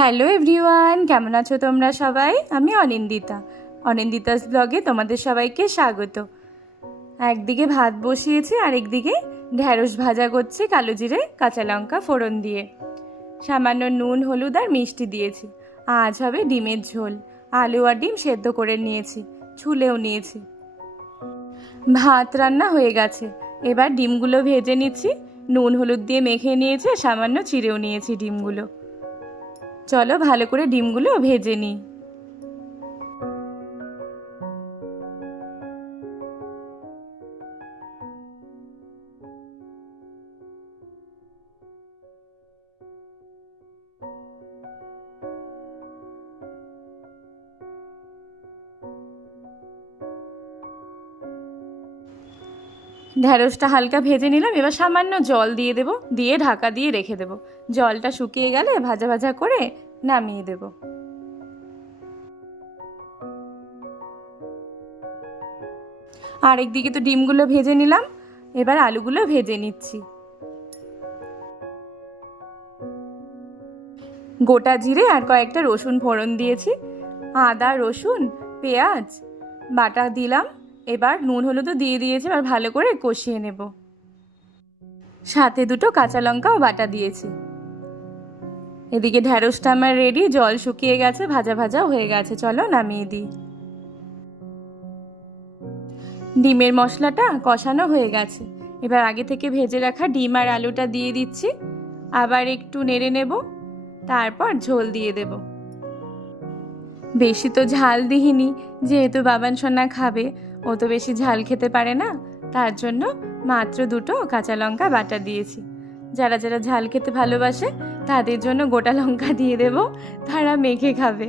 Hello everyone, কেমন আছো তোমরা সবাই? আমি অনিন্দিতাস ব্লগে তোমাদের সবাইকে স্বাগত। একদিকে ভাত বসিয়েছি আর একদিকে ঢ্যাঁড়স ভাজা করছি কালো জিরে কাঁচা লঙ্কা ফোড়ন দিয়ে। সামান্য নুন হলুদ আর মিষ্টি দিয়েছি। আজ হবে ডিমের ঝোল। আলু আর ডিম সেদ্ধ করে নিয়েছি, ছুলেও নিয়েছি। ভাত রান্না হয়ে গেছে, এবার ডিমগুলো ভেজে নিচ্ছি। নুন হলুদ দিয়ে মেখে নিয়েছি, সামান্য চিড়েও নিয়েছি ডিমগুলো। চলো ভালো করে ডিমগুলো ভেজে নিই। ঢ্যাঁড়সটা হালকা ভেজে নিলাম, এবার সামান্য জল দিয়ে দেবো, দিয়ে ঢাকা দিয়ে রেখে দেবো। জলটা শুকিয়ে গেলে ভাজা ভাজা করে নামিয়ে দেবো। আরেকদিকে তো ডিমগুলো ভেজে নিলাম, এবার আলুগুলো ভেজে নিচ্ছি। গোটা জিরে আর কয়েকটা রসুন ফোড়ন দিয়েছি। আদা রসুন পেঁয়াজ বাটা দিলাম। এবার নুন হলুদও দিয়ে দিয়েছি, এবার ভালো করে কষিয়ে নেব। সাথে দুটো কাঁচা লঙ্কাও বাটা দিয়েছি। এদিকে ঢ্যাঁড়সটা আমার রেডি, জল শুকিয়ে গেছে, ভাজা ভাজাও হয়ে গেছে। চলো নামিয়ে দিই। ডিমের মশলাটা কষানো হয়ে গেছে, এবার আগে থেকে ভেজে রাখা ডিম আর আলুটা দিয়ে দিচ্ছি। আবার একটু নেড়ে নেব, তারপর ঝোল দিয়ে দেব। বেশি তো ঝাল দিইনি, যেহেতু বাবান সোনা খাবে, ও তো বেশি ঝাল খেতে পারে না, তার জন্য মাত্র দুটো কাঁচা লঙ্কা বাটা দিয়েছি। যারা যারা ঝাল খেতে ভালোবাসে তাদের জন্য গোটা লঙ্কা দিয়ে দেব, তারা মেখে খাবে।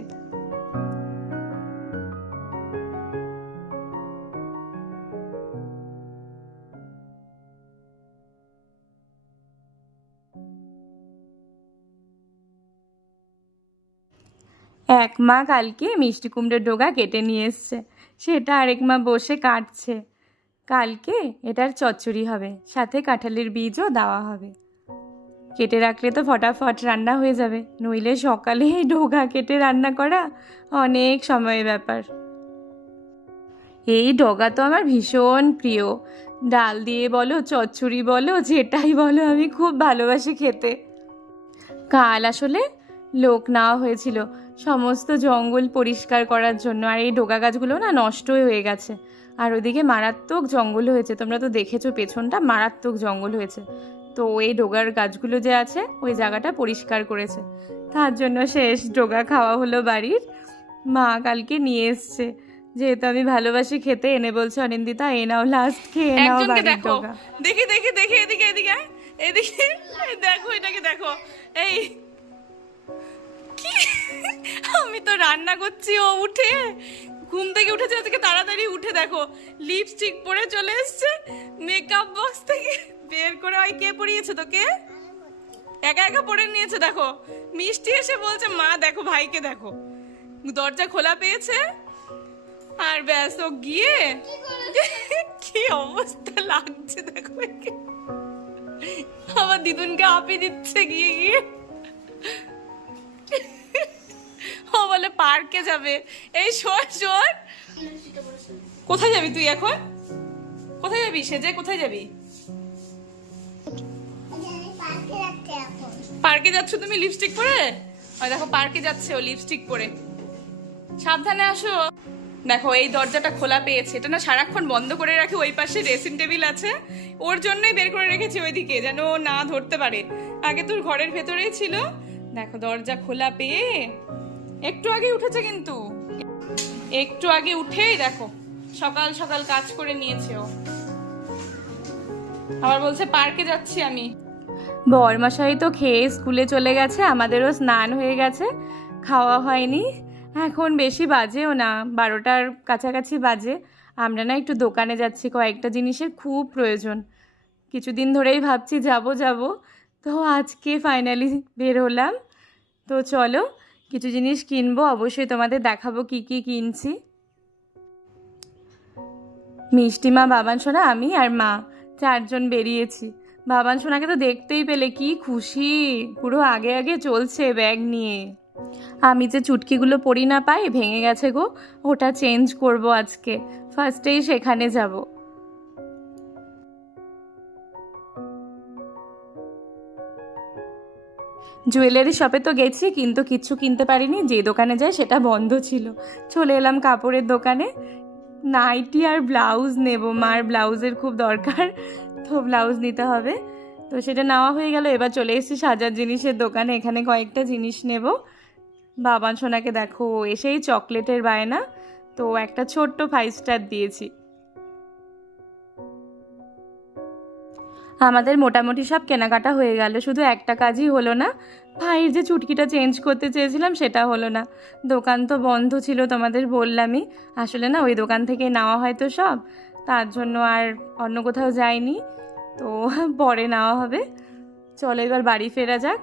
এক মা কালকে মিষ্টি কুমড়োর ডগা কেটে নিয়ে এসছে, সেটা আরেক মা বসে কাটছে। কালকে এটার চচ্চড়ি হবে, সাথে কাঁঠালের বীজও দেওয়া হবে। কেটে রাখলে তো ফটাফট রান্না হয়ে যাবে, নইলে সকালে এই ডগা কেটে রান্না করা অনেক সময়ের ব্যাপার। এই ডগা তো আমার ভীষণ প্রিয়। ডাল দিয়ে বলো, চচ্চড়ি বলো, যেটাই বলো, আমি খুব ভালোবাসি খেতে। কাল আসলে লোক নেওয়া হয়েছিল সমস্ত জঙ্গল পরিষ্কার করার জন্য, আর এই ডগা গাছগুলো না নষ্টই হয়ে গেছে। আর ওদিকে মারাত্মক জঙ্গল হয়েছে, তোমরা তো দেখেছো পেছনটা মারাত্মক জঙ্গল হয়েছে। তো এই ডগার গাছগুলো যে আছে ওই জায়গাটা পরিষ্কার করেছে, তার জন্য শেষ ডগা খাওয়া হলো বাড়ির। মা কালকে নিয়ে এসছে, যেহেতু আমি ভালোবাসি খেতে, এনে বলছে অনিন্দিতা এ নাও লাস্ট খেয়ে নাও বাড়ির ডগা। দেখি দেখি দেখি, এদিকে এদিকে এদিকে দেখো, এটাকে দেখো। এই কি, আমি তো রান্না করছি, ও উঠে ঘুম থেকে উঠেছে আজকে তাড়াতাড়ি উঠে, দেখো লিপস্টিক পরে চলে এসছে মেকআপ বক্স থেকে বের করে। ওই কে পরিয়েছে তোকে? একা একা পরে নিয়েছে। দেখো মিষ্টি এসে বলছে মা দেখো ভাইকে দেখো, দরজা খোলা পেয়েছে আর ব্যাস ও গিয়ে কি অবস্থা লাগছে দেখো, আমার দিদুনকে আপি দিচ্ছে গিয়ে গিয়ে। ও বলে পার্কে যাবে। এই শোন শোন, কোথায় যাবি তুই এখন? কোথায় যাবি সেজে? কোথায় যাবি? পার্কে যাচ্ছ তুমি লিপস্টিক পরে? ওই দেখো পার্কে যাচ্ছে ও লিপস্টিক পরে, সাবধানে আসো। দেখো এই দরজাটা খোলা পেয়েছে, এটা না সারাক্ষণ বন্ধ করে রাখে। ওই পাশে ড্রেসিং টেবিল আছে, ওর জন্যই বের করে রেখেছি ওইদিকে, যেন ও না ধরতে পারে। আগে তোর ঘরের ভেতরেই ছিল। দেখো দরজা খোলা পেয়ে একটু আগে উঠেছে, কিন্তু একটু আগে উঠেই দেখো সকাল সকাল কাজ করে নিয়েছে ও। আবার বলছে পার্কে যাচ্ছি আমি। বরমশাই তো খেয়ে স্কুলে চলে গেছে, আমাদেরও স্নান হয়ে গেছে, খাওয়া হয়নি। এখন বেশি বাজেও না, 12টার কাছাকাছি বাজে। আমরা না একটু দোকানে যাচ্ছি, কয়েকটা জিনিসের খুব প্রয়োজন। কিছুদিন ধরেই ভাবছি যাব যাব, তো আজকে ফাইনালি বের হলাম। তো চলো কিছু জিনিস কিনবো, অবশ্যই তোমাদের দেখাবো কি কি কিনছি। মিষ্টি মা, বাবান সোনা, আমি আর মা চারজন বেরিয়েছি। বাবান সোনাকে তো দেখতেই পেলে কি খুশি, পুরো আগে আগে চলছে ব্যাগ নিয়ে। আমি যে চুটকিগুলো পরি না পাই ভেঙে গেছে গো, ওটা চেঞ্জ করব আজকে, ফার্স্টেই সেখানে যাব। জুয়েলারি শপে তো গেছি কিন্তু কিচ্ছু কিনতে পারিনি, যে দোকানে যাই সেটা বন্ধ ছিল। চলে এলাম কাপড়ের দোকানে, নাইটি আর ব্লাউজ নেব, মার ব্লাউজের খুব দরকার, তো ব্লাউজ নিতে হবে। তো সেটা নেওয়া হয়ে গেল। এবার চলে এসেছি সাজার জিনিসের দোকানে, এখানে কয়েকটা জিনিস নেব। বাবান সোনাকে দেখো এসেই চকলেটের বায়না, তো একটা ছোট্ট 5 স্টার দিয়েছি। আমাদের মোটামুটি সব কেনাকাটা হয়ে গেল, শুধু একটা কাজই হলো না, ভাইয়ের যে চুটকিটা চেঞ্জ করতে চেয়েছিলাম সেটা হলো না। দোকান তো বন্ধ ছিল, তোমাদের বললামই। আসলে না ওই দোকান থেকে নেওয়া হয় তো সব, তার জন্য আর অন্য কোথাও যাইনি, তো পরে নেওয়া হবে। চলো এবার বাড়ি ফেরা যাক।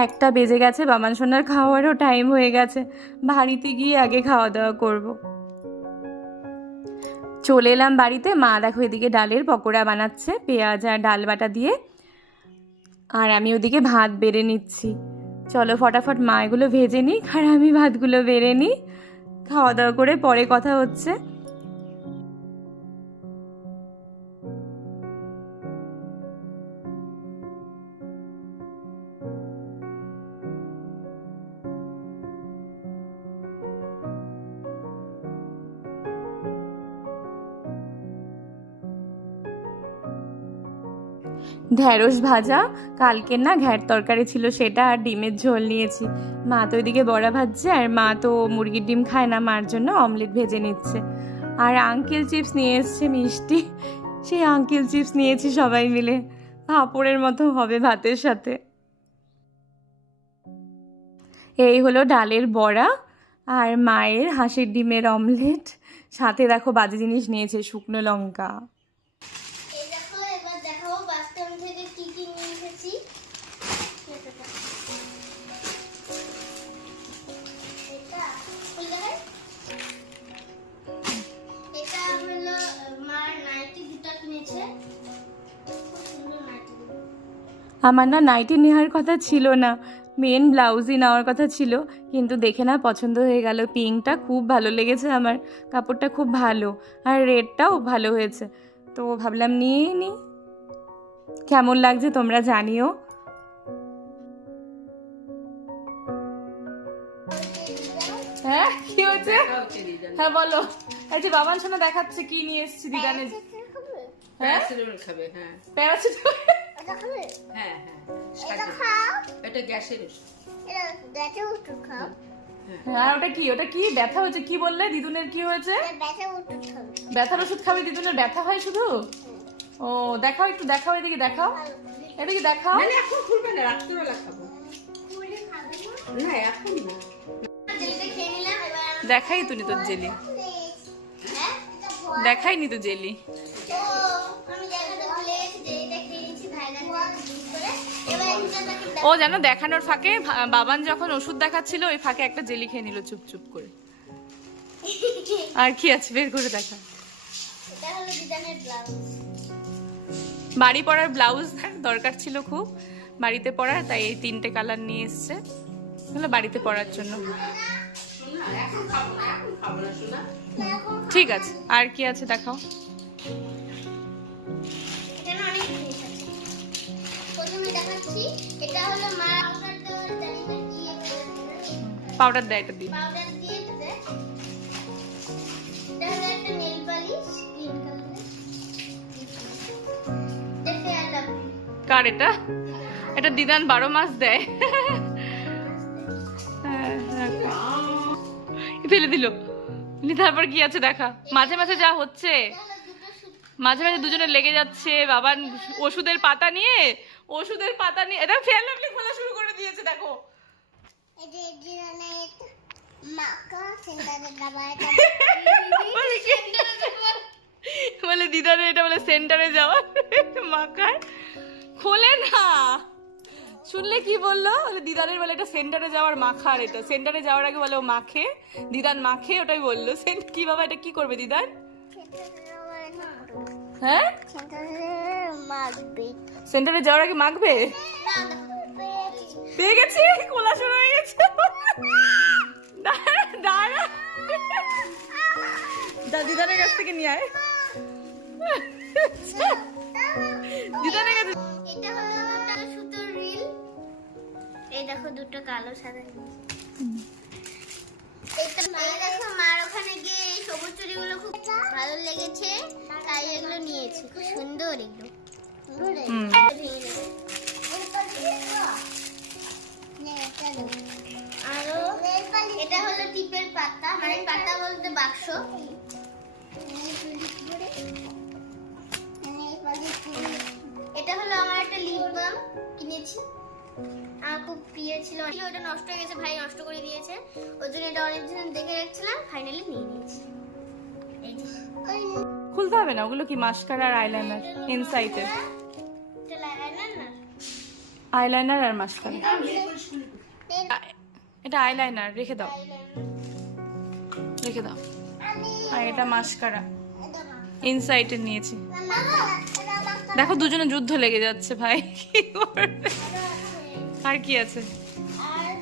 1টা বেজে গেছে, বাবান সোনার খাওয়ারও টাইম হয়ে গেছে, বাড়িতে গিয়ে আগে খাওয়া দাওয়া করব। চলে এলাম বাড়িতে, মা দেখো এদিকে ডালের পকোড়া বানাচ্ছে পেঁয়াজ আর ডাল বাটা দিয়ে, আর আমি ওদিকে ভাত বেড়ে নিচ্ছি। চলো ফটাফট মা এগুলো ভেজে নিই আর আমি ভাতগুলো বেড়ে নিই, খাওয়া দাওয়া করে পরে কথা হচ্ছে। ঢ্যাঁড়স ভাজা, কালকের না ঘ্যাট তরকারি ছিল সেটা, আর ডিমের ঝোল নিয়েছি। মা তো ওইদিকে বড়া ভাজছে, আর মা তো মুরগির ডিম খায় না, মার জন্য অমলেট ভেজে নিচ্ছে। আর আঙ্কেল চিপস নিয়ে এসছে মিষ্টি, সেই আঙ্কেল চিপস নিয়েছি সবাই মিলে, পাঁপড়ের মতো হবে ভাতের সাথে। এই হলো ডালের বড়া আর মায়ের হাঁসের ডিমের অমলেট, সাথে দেখো বাজে জিনিস নিয়েছে, শুকনো লঙ্কা। এই দেখো, এবার দেখাবো বাথরুম থেকে কি কি নিয়ে এসেছি। এটা খুলে দেখাই। এটা হলো মার নাইটি, দুটো কিনেছে, খুব সুন্দর নাইটি। আমার না নাইটি নেওয়ার কথা ছিল না, মেন ব্লাউজই নেওয়ার কথা ছিল, কিন্তু দেখে না পছন্দ হয়ে গেল। পিঙ্কটা খুব ভালো লেগেছে আমার, কাপড়টা খুব ভালো, আর রেডটাও ভালো হয়েছে, তো ভাবলাম নিয়েই নিই। কেমন লাগছে তোমরা জানিও। হ্যাঁ কি হয়েছে, হ্যাঁ বলো। এই যে বাবান সোনা দেখাচ্ছে কি নিয়ে এসেছি দিদানে। হ্যাঁ খাবে, হ্যাঁ প্যারাসিটামল। এটা খাবে? হ্যাঁ হ্যাঁ, এটা খাও, এটা গ্যাসের ওষুধ। এটা ব্যথা ওষুধ খাও। আর ওটা কি, ওটা কি ব্যথা হয়েছে কি বললে, দিদুনের কি হয়েছে? এটা ব্যথা ওষুধ খাবে। ব্যথার ওষুধ খাবে, দিদুনের ব্যথা হয় শুধু? ও দেখাও, একটু দেখাও, এদিকে দেখাও, এদিকে দেখাও। মানে এখন খুলবে না, রাত্রিবেলা খাবো। খুলে খাবে না? না এখন না। জেলিটা খেয়ে নিলাম, এবার আমি দেখাই তুই তো জেলি, হ্যাঁ এটা ভয়। দেখাইনি তো জেলি। ও আমি দেখাতে ভুলে গেছি, জেলিটা খেয়ে নিয়েছি ভাইরাল করে। এবার এটা তাকে ও যেন দেখানোর ফাঁকে বাবান যখন ওষুধ দেখাচ্ছিল ওই ফাঁকে একটা জেলি খেয়ে নিল চুপ চুপ করে। আর কি আছে বের করে দেখা। এটা হলো ডিজাইনের ব্লাউজ। বাড়ি পরার ব্লাউজ দরকার ছিল খুব, বাড়িতে পরার, তাই এই 3টে কালার নিয়ে এসছে, হলো বাড়িতে পরার জন্য। এখন খাবো না, এখন খাবো না শোনা। ঠিক আছে, আর কি আছে দেখাও। এখানে অনেক জিনিস আছে। প্রথমে দেখাচ্ছি, এটা হলো মা পাউডার দেওয়ার জানি না কি পাউডার দেয় এটা দিয়ে। পাউডার দিয়ে এটাতে। এটা হলো একটা নেল পালিশ গ্রিন কালারের। দেখে আই লাভ ইউ। কার এটা? এটা দিদান 12 মাস দেয়। হ্যাঁ, ফেলে দিল। তারপর কি আছে দেখা, মাঝে মাঝে যা হচ্ছে, মাঝে মাঝে দুজনে লেগে যাচ্ছে। বাবান ওষুধের পাতা নিয়ে এটা ফেলে খোলা শুরু করে দিয়েছে দেখো। এই যে ডিজাইনের মাকা সেন্টারে দাবায় বলে দিদারে এটা বলে সেন্টারে যাওয়ার মাখার, খোলে না। শুনলে কি বললো, বলে দিদারের বলে এটা সেন্টারে যাওয়ার মাখার, এটা সেন্টারে যাওয়ার আগে বলে ও মাখে, দিদান মাখে, ওটাই বললো। কি বাবা এটা কি করবে দিদান? হ্যাঁ সেন্টারে মাখবে। সেন্টারে যাওয়ার আগে মাখবে। পেয়ে গেছি, কোলা শুরু হয়ে গেছে। দাঁড়া, দিদানের কাছ থেকে নিয়ে আয়। দিদানের কাছে। এটা হলো দুটো সুতোর রিল। এই দেখো দুটো কালো সাদা রিল। এই দেখো মার ওখানে গিয়ে এই সবুজ চুড়িগুলো খুব ভালো লেগেছে, তাই এগুলো নিয়েছি। খুব সুন্দর এগুলো। আরো এটা হলো টিপের পাতা, মানে পাতা বলতে বাক্স। এটা হলো আমার একটা লিপ বাম কিনেছি, আমার খুব প্রিয় ছিল। ওটা নষ্ট হয়ে গেছে, ভাই নষ্ট করে দিয়েছে, ওর জন্য এটা অনেকদিন দেখে রাখছিলাম, ফাইনালি নিয়ে নিয়েছি। এই যে খুলতে হবে না, ওগুলো কি মাস্কারা আর আইলাইনার ইনসাইডে? এটা লাইনার না, আইলাইনার আর মাস্কারা। এটা আইলাইনার, রেখে দাও, রেখে দাও। আর এটা মাস্কারা ইনসাইডে নিয়েছি। দেখো দুজনে যুদ্ধ লেগে যাচ্ছে ভাই, কি করবে? আর কি আছে? আর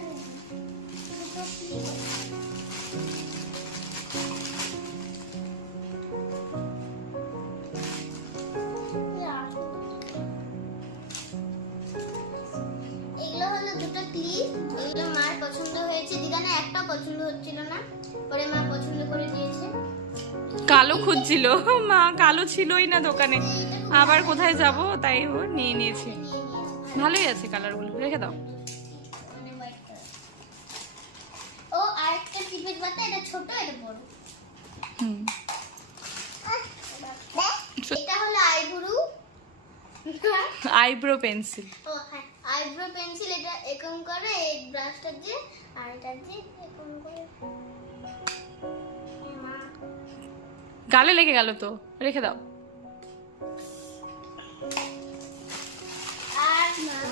এগুলো হলো দুটো ক্লিপ। এগুলো মার পছন্দ হয়েছে, দিদানা একটাও পছন্দ হচ্ছিল না, পরে মা পছন্দ করে দিয়েছে। কালো খুঁজছিল মা, কালো ছিলই না দোকানে, আবার কোথায় যাব তাই ও নিয়ে নিয়েছি। ভালোই আছে কালারগুলো, রেখে দাও। ও আরেকটা টিপের পাতা, এটা ছোট এটা বড়। হুম, এটা হলো আইব্রু। Eyebrow pencil. ও হ্যাঁ, আইব্রো পেন্সিল। এটা এরকম করে এই ব্রাশটা দিয়ে, আর এটা দিয়ে এরকম করে। গালে লেগে গেল তো, রেখে দাও। আর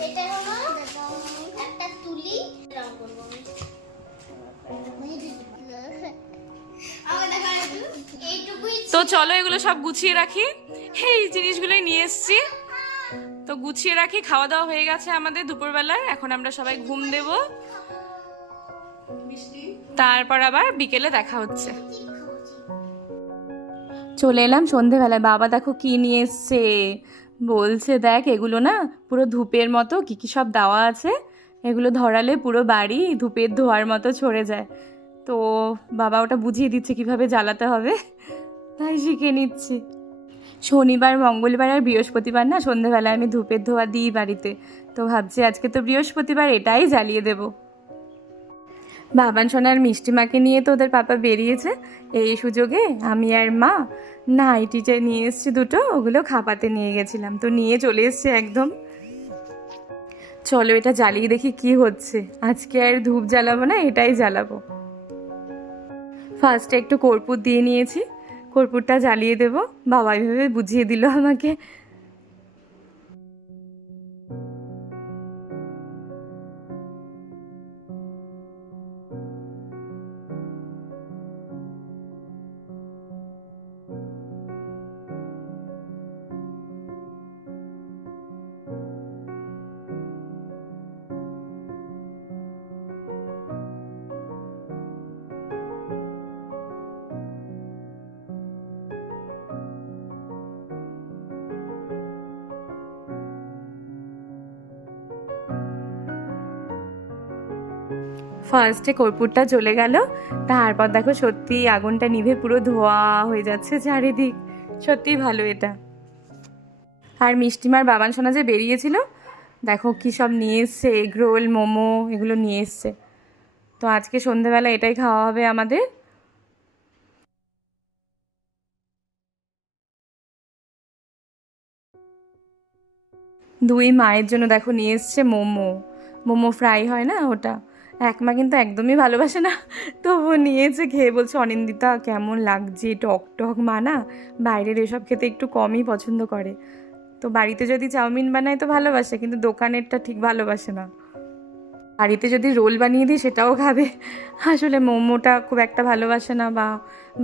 এটা হলো একটা তুলি, রং করব আমি। আমার দেখা এইটুকুই। তো চলো এগুলো সব গুছিয়ে রাখি, এই জিনিসগুলোই নিয়ে এসছি, তো গুছিয়ে রাখি। খাওয়া দাওয়া হয়ে গেছে আমাদের দুপুরবেলার, এখন আমরা সবাই ঘুম দেব, তারপর আবার বিকেলে দেখা হচ্ছে। চলে এলাম সন্ধেবেলায়। বাবা দেখো কি নিয়ে এসছে, বলছে দেখ এগুলো না পুরো ধূপের মতো কি কি সব দেওয়া আছে, এগুলো ধরালে পুরো বাড়ি ধূপের ধোয়ার মতো ছড়ে যায়। তো বাবা ওটা বুঝিয়ে দিচ্ছে কিভাবে জ্বালাতে হবে, তাই শিখে নিচ্ছি। শনিবার, মঙ্গলবার আর বৃহস্পতিবার না সন্ধেবেলায় আমি ধূপের ধোয়া দিই বাড়িতে, তো ভাবছি আজকে তো বৃহস্পতিবার, এটাই জ্বালিয়ে দেবো। বাবান সোনার মিষ্টি মাকে নিয়ে তো ওদের পাপা বেরিয়েছে, এই সুযোগে আমি আর মা নাইটিটা নিয়ে এসছি দুটো, ওগুলো খাপাতে নিয়ে গেছিলাম, তো নিয়ে চলে এসছে একদম। চলো এটা জ্বালিয়ে দেখি কি হচ্ছে। আজকে আর ধূপ জ্বালাবো না, এটাই জ্বালাবো। ফার্স্টে একটু কর্পূর দিয়ে নিয়েছি, কর্পূরটা জ্বালিয়ে দেবো। বাবা এইভাবে বুঝিয়ে দিল আমাকে। ফার্স্টে কর্পূরটা জ্বলে গেল, তারপর দেখো সত্যি আগুনটা নিভে পুরো ধোয়া হয়ে যাচ্ছে চারিদিক। সত্যিই ভালো এটা। আর মিষ্টিমার বাবান সোনা যে বেরিয়েছিল, দেখো কি সব নিয়ে এসছে, এগ রোল, মোমো, এগুলো নিয়ে এসছে। তো আজকে সন্ধেবেলা এটাই খাওয়া হবে আমাদের। দুই মায়ের জন্য দেখো নিয়ে এসছে মোমো, মোমো ফ্রাই হয় না ওটা। এক মা কিন্তু একদমই ভালোবাসে না, তবুও নিয়েছে, খেয়ে বলছে অনিন্দিতা কেমন লাগছে, টক টক। মা না বাইরের এসব খেতে একটু কমই পছন্দ করে, তো বাড়িতে যদি চাউমিন বানায় তো ভালোবাসে, কিন্তু দোকানেরটা ঠিক ভালোবাসে না। বাড়িতে যদি রোল বানিয়ে দিই সেটাও খাবে, আসলে মোমোটা খুব একটা ভালোবাসে না, বা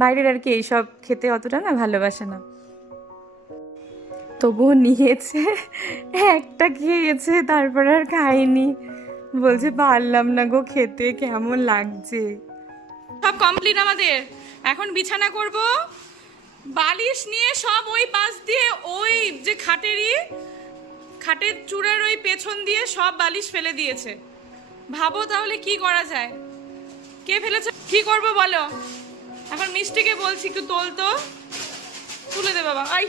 বাইরের আর কি এইসব খেতে অতটা না ভালোবাসে না। তবুও নিয়েছে, একটা খেয়েছে, তারপর আর খাইনি। বলছে পারলাম না গো খেতে, কেমন লাগছে। সব কমপ্লিট আমাদের, এখন বিছানা করব। বালিশ নিয়ে সব ওই পাশ দিয়ে ওই যে খাটের চূড়ার ওই পেছন দিয়ে সব বালিশ ফেলে দিয়েছে। ভাবো তাহলে কি করা যায়, কে ফেলেছে, কি করব বলো। এখন মিষ্টিকে বলছি একটু তোল তো, তুলে দে বাবা। আই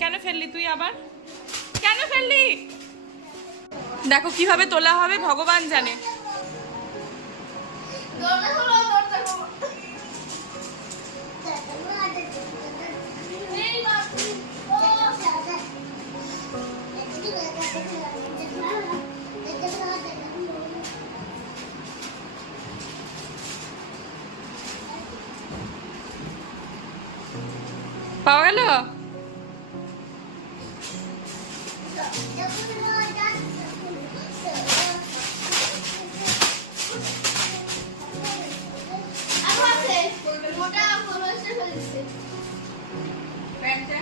কেন ফেললি তুই, আবার কেন ফেললি? দেখো কিভাবে তোলা হবে ভগবান জানে। পাওয়া গেল? প্যান্টটা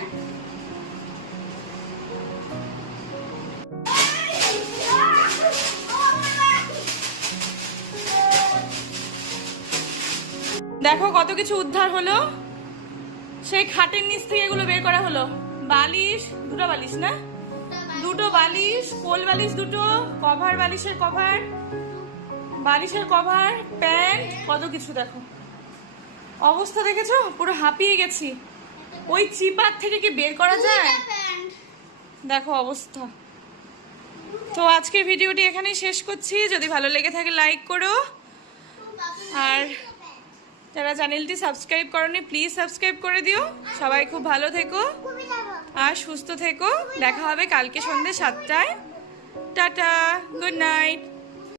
দেখো কত কিছু উদ্ধার হলো, সেই খাটের নিচ থেকে এগুলো বের করা হলো। বালিশ, দুটো বালিশ না, দুটো বালিশ, কোল বালিশ দুটো, কভার, বালিশের কভার, বালিশের কভার, প্যান্ট, কত কিছু। দেখো অবস্থা দেখেছো, পুরো হাঁপিয়ে গেছি। ওই চিপার থেকে কি বের করা যায়? দেখো অবস্থা। তো আজকের ভিডিওটি এখানেই শেষ করছি। যদি ভালো লেগে থাকে লাইক করো, আর যারা চ্যানেলটি সাবস্ক্রাইব করনি প্লিজ সাবস্ক্রাইব করে দিও। সবাই খুব ভালো থেকো আর সুস্থ থেকো। দেখা হবে কালকে সন্ধ্যে 7টায়। Tata, good night.